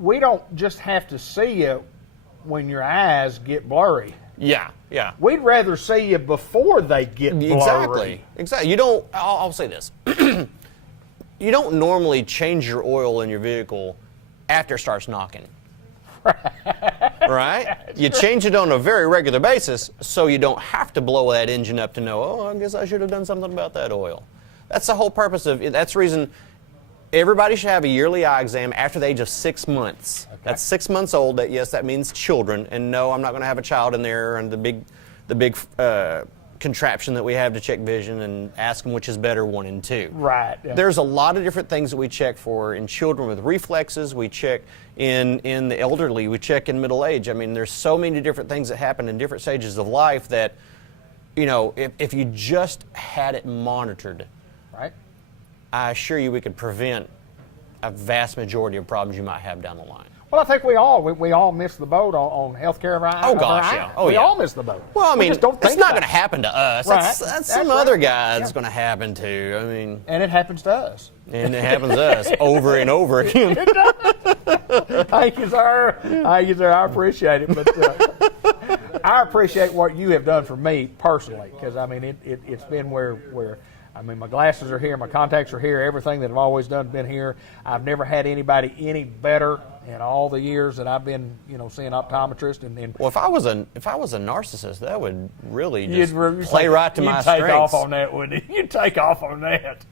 we don't just have to see you when your eyes get blurry. Yeah, yeah. We'd rather see you before they get blurry. Exactly. You don't, I'll say this. You don't normally change your oil in your vehicle after it starts knocking. Right? You change it on a very regular basis so you don't have to blow that engine up to know, oh, I guess I should have done something about that oil. That's the whole purpose of it. That's the reason everybody should have a yearly eye exam after the age of 6 months. Okay. That's 6 months old. That means children. And no, I'm not going to have a child in there and the big contraption that we have to check vision and ask them which is better, 1 and 2. Right. Yeah. There's a lot of different things that we check for in children with reflexes. We check in the elderly. We check in middle age. I mean, there's so many different things that happen in different stages of life that, you know, if you just had it monitored, Right. I assure you we could prevent a vast majority of problems you might have down the line. Well, I think we all miss the boat on healthcare of our Oh, of our gosh, eyes. yeah. Oh, we yeah. all miss the boat. Well, I We mean, just don't it's think not about going to it. happen to us. Right. That's That's some right. other guy Yeah. it's going to happen to. I mean, And it happens to us. and it happens to us over and over again. Thank you, sir. Thank you, sir. I appreciate it. But I appreciate what you have done for me personally, because I mean, it's been where I mean, my glasses are here, my contacts are here, everything that I've always done has been here. I've never had anybody any better in all the years that I've been, seeing optometrists. And Well, if I was a narcissist, that would really just you'd play right to my you'd take strengths. off on that, wouldn't you? You'd take off on that.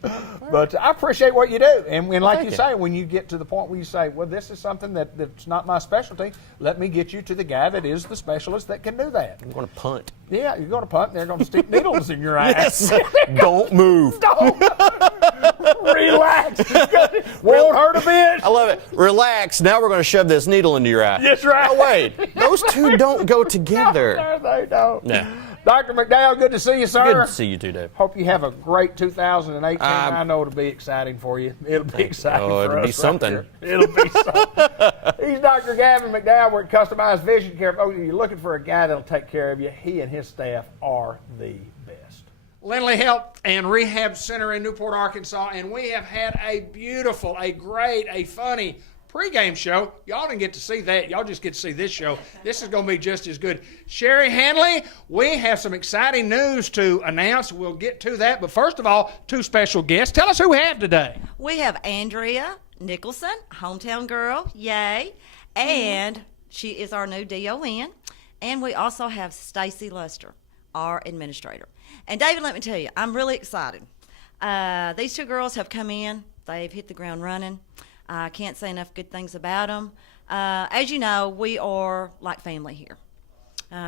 But I appreciate what you do. And like Thank you you. say, when you get to the point where you say, well, this is something that's not my specialty, let me get you to the guy that is the specialist that can do that. I'm going to punt. Yeah, you're going to punt and they're going to stick needles in your eyes. Yes. Don't move. Don't. Relax. Won't hurt a bit. I love it. Relax. Now we're going to shove this needle into your eye. That's right. Oh, wait. Those two don't go together. No, they don't. No. Dr. McDowell, good to see you, sir. Good to see you too, Dave. Hope you have a great 2018. I know it'll be exciting for you. It'll be exciting Oh, for it'll us be something. right here. It'll be something. He's Dr. Gavin McDowell. We're at Customized Vision Care. Oh, you're looking for a guy that'll take care of you. He and his staff are the best. Lindley Health and Rehab Center in Newport, Arkansas, and we have had a beautiful, a great, a funny pregame show. Y'all didn't get to see that. Y'all just get to see this show. This is going to be just as good. Sherry Hanley, we have some exciting news to announce. We'll get to that. But first of all, two special guests. Tell us who we have today. We have Andrea Nicholson, hometown girl, yay, and she is our new DON. And we also have Stacy Luster, our administrator. And David, let me tell you, I'm really excited. These two girls have come in. They've hit the ground running. I can't say enough good things about them. As you know, we are like family here.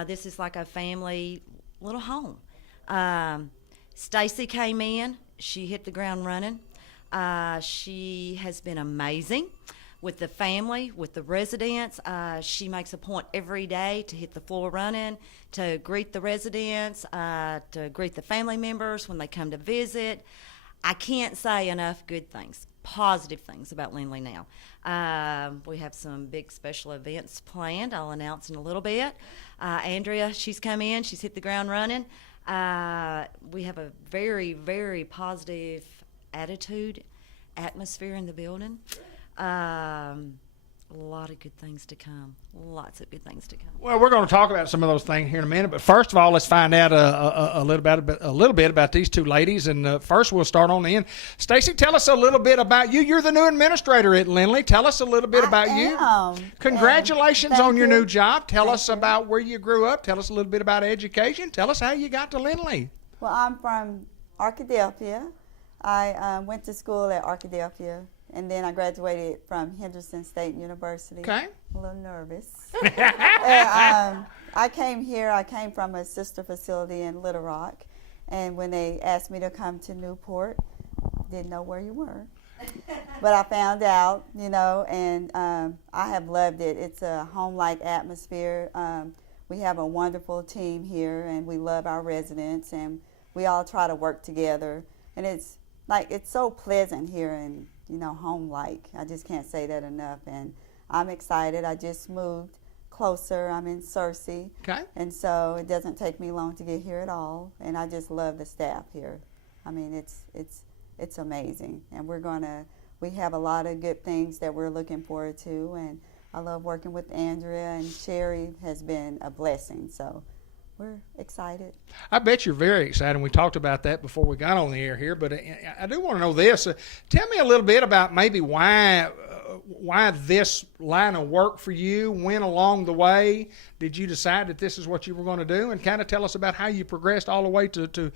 This is like a family little home. Stacy came in. She hit the ground running. She has been amazing with the family, with the residents. She makes a point every day to hit the floor running, to greet the residents, to greet the family members when they come to visit. I can't say enough good things, positive things about Lindley now. We have some big special events planned. I'll announce in a little bit. Andrea, she's come in. She's hit the ground running. We have a very, very positive attitude, atmosphere in the building. A lot of good things to come. Lots of good things to come. Well, we're going to talk about some of those things here in a minute, but first of all, let's find out a little bit about these two ladies. And first, we'll start on the end. Stacy, tell us a little bit about you. You're the new administrator at Lindley. Tell us a little bit about you. Congratulations on your new job. Tell us about where you grew up. Tell us a little bit about education. Tell us how you got to Lindley. Well, I'm from Arkadelphia. I went to school at Arkadelphia, and then I graduated from Henderson State University. Okay. A little nervous. And, I came here. I came from a sister facility in Little Rock, and when they asked me to come to Newport, didn't know where you were. But I found out, and I have loved it. It's a home-like atmosphere. We have a wonderful team here, and we love our residents, and we all try to work together. And it's so pleasant here and, home-like. I just can't say that enough. And I'm excited. I just moved closer. I'm in Searcy. Okay. And so it doesn't take me long to get here at all. And I just love the staff here. I mean, it's amazing. And we have a lot of good things that we're looking forward to. And I love working with Andrea, and Sherry has been a blessing. So we're excited. I bet you're very excited. We talked about that before we got on the air here, but I do want to know this. Tell me a little bit about maybe why this line of work for you went along the way. Did you decide that this is what you were going to do? And kind of tell us about how you progressed all the way to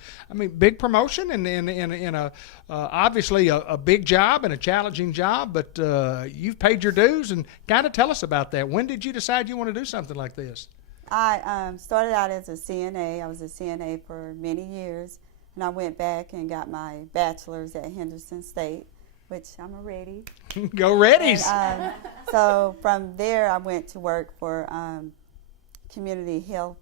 big promotion and in a obviously a big job and a challenging job, but you've paid your dues, and kind of tell us about that. When did you decide you want to do something like this? I started out as a CNA. I was a CNA for many years, and I went back and got my bachelor's at Henderson State, which I'm a ready. Go Reddies! And, so from there, I went to work for community health,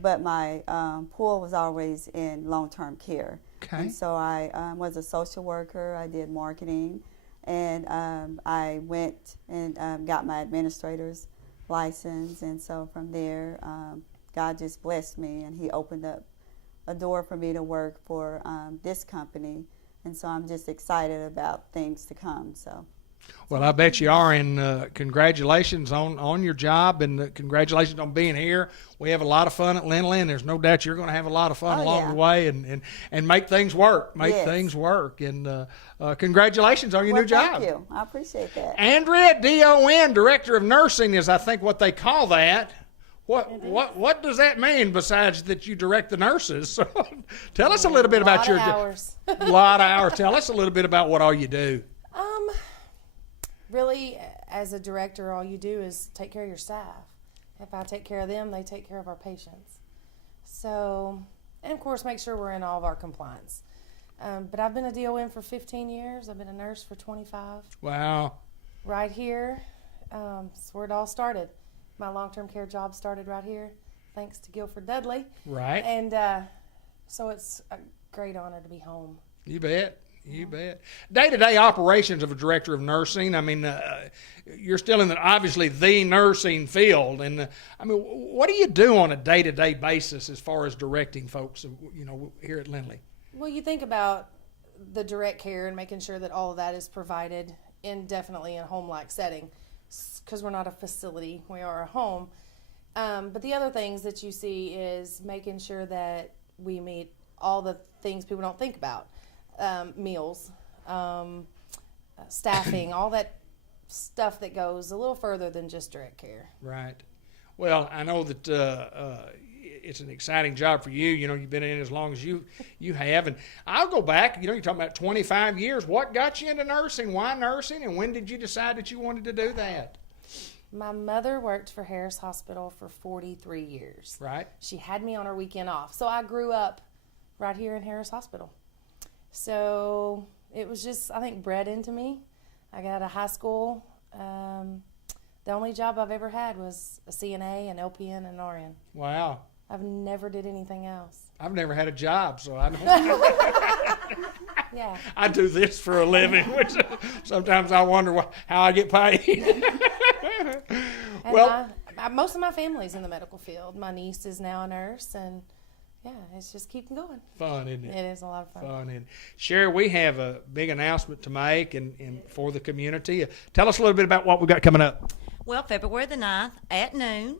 but my pool was always in long-term care. Okay. And so I was a social worker. I did marketing, and I went and got my administrator's license. And so from there, God just blessed me, and He opened up a door for me to work for this company. And so I'm just excited about things to come. So. Well, I bet you are, and congratulations on your job, and congratulations on being here. We have a lot of fun at Lindley, and there's no doubt you're going to have a lot of fun along the way, and make things work. Things work, and congratulations on your new job. Thank you. I appreciate that. Andrea, DON, Director of Nursing, is I think what they call that. What does that mean besides that you direct the nurses? So tell us a little bit about your hours. A lot of hours. Tell us a little bit about what all you do. Really, as a director, all you do is take care of your staff. If I take care of them, they take care of our patients. So, and of course, make sure we're in all of our compliance. But I've been a DON for 15 years. I've been a nurse for 25. Wow. Right here, that's where it all started. My long-term care job started right here, thanks to Guilford Dudley. Right. And so it's a great honor to be home. You bet. You bet. Day-to-day operations of a director of nursing. I mean, you're still in obviously the nursing field, and I mean, what do you do on a day-to-day basis as far as directing folks, here at Lindley? Well, you think about the direct care and making sure that all of that is provided definitely in a home-like setting, because we're not a facility, we are a home. But the other things that you see is making sure that we meet all the things people don't think about. Meals, staffing, all that stuff that goes a little further than just direct care. Right. Well, I know that it's an exciting job for you. You've been in it as long as you have. And I'll go back. You're talking about 25 years. What got you into nursing? Why nursing? And when did you decide that you wanted to do that? My mother worked for Harris Hospital for 43 years. Right. She had me on her weekend off. So I grew up right here in Harris Hospital. So it was just, I think, bred into me. I got out of high school. The only job I've ever had was a CNA, an LPN, and an RN. Wow. I've never did anything else. I've never had a job, so I don't. Yeah. I do this for a living, which sometimes I wonder how I get paid. Well, most of my family's in the medical field. My niece is now a nurse, and yeah, it's just keeping going. Fun, isn't it? It is a lot of fun. Fun. And Sherry, we have a big announcement to make and for the community. Tell us a little bit about what we've got coming up. Well, February the 9th at noon,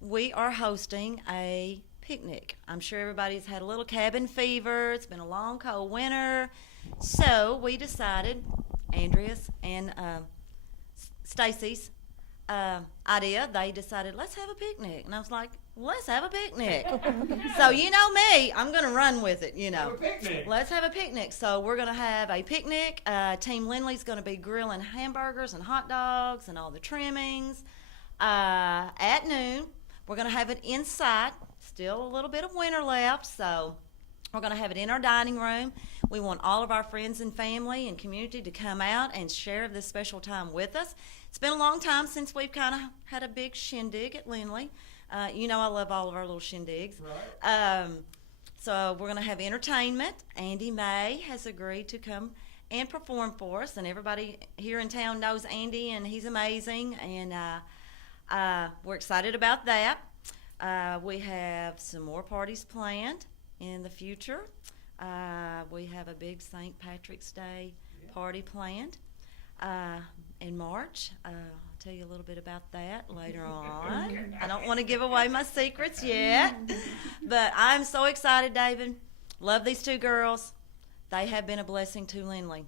we are hosting a picnic. I'm sure everybody's had a little cabin fever. It's been a long, cold winter. So we decided, Andrea's and Stacy's idea, they decided, let's have a picnic. And I was like, let's have a picnic. So you know me, I'm going to run with it, Have a picnic. Let's have a picnic. So we're going to have a picnic. Team Lindley's going to be grilling hamburgers and hot dogs and all the trimmings. At noon, we're going to have it inside. Still a little bit of winter left, so we're going to have it in our dining room. We want all of our friends and family and community to come out and share this special time with us. It's been a long time since we've kind of had a big shindig at Lindley. I love all of our little shindigs. Right. So we're going to have entertainment. Andy May has agreed to come and perform for us, and everybody here in town knows Andy, and he's amazing, and we're excited about that. We have some more parties planned in the future. We have a big St. Patrick's Day party planned in March. I'll tell you a little bit about that later on. I don't want to give away my secrets yet, but I'm so excited, David. Love these two girls. They have been a blessing to Lindley.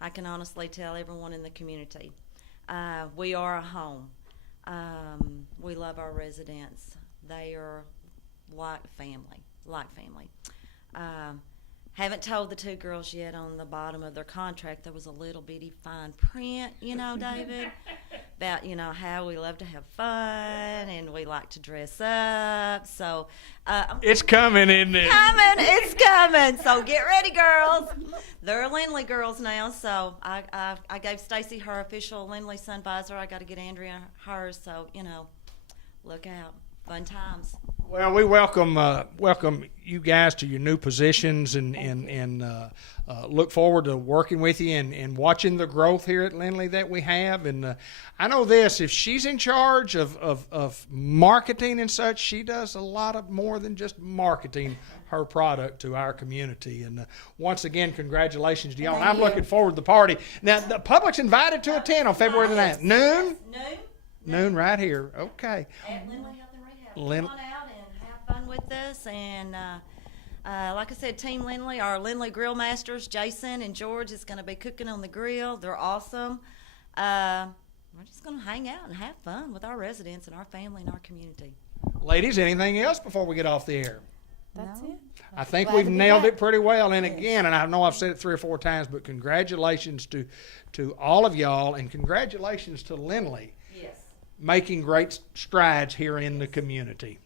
I can honestly tell everyone in the community. We are a home. We love our residents. They are like family. Haven't told the two girls yet on the bottom of their contract there was a little bitty fine print, David. about, you know, how we love to have fun and we like to dress up. So It's coming, isn't it? it's coming. So get ready, girls. They're Lindley girls now. So I gave Stacy her official Lindley sun visor. I got to get Andrea hers. So, you know, look out. Fun times. Well, we welcome you guys to your new positions, and look forward to working with you and watching the growth here at Lindley that we have. And I know this: if she's in charge of marketing and such, she does a lot of more than just marketing her product to our community. And once again, congratulations to y'all. And I'm looking forward to the party. Now, the public's invited to attend on February the 9th. Noon right here. Okay. At Lindley Health and Rehab. Come on out and have fun with us. And like I said, Team Lindley, our Lindley Grill Masters, Jason and George is going to be cooking on the grill. They're awesome. We're just going to hang out and have fun with our residents and our family and our community. Ladies, anything else before we get off the air? That's it. I think Glad we've to be nailed back. it pretty well. And again, and I know I've said it 3 or 4 times, but congratulations to all of y'all, and congratulations to Lindley. Yes. Making great strides here in the community.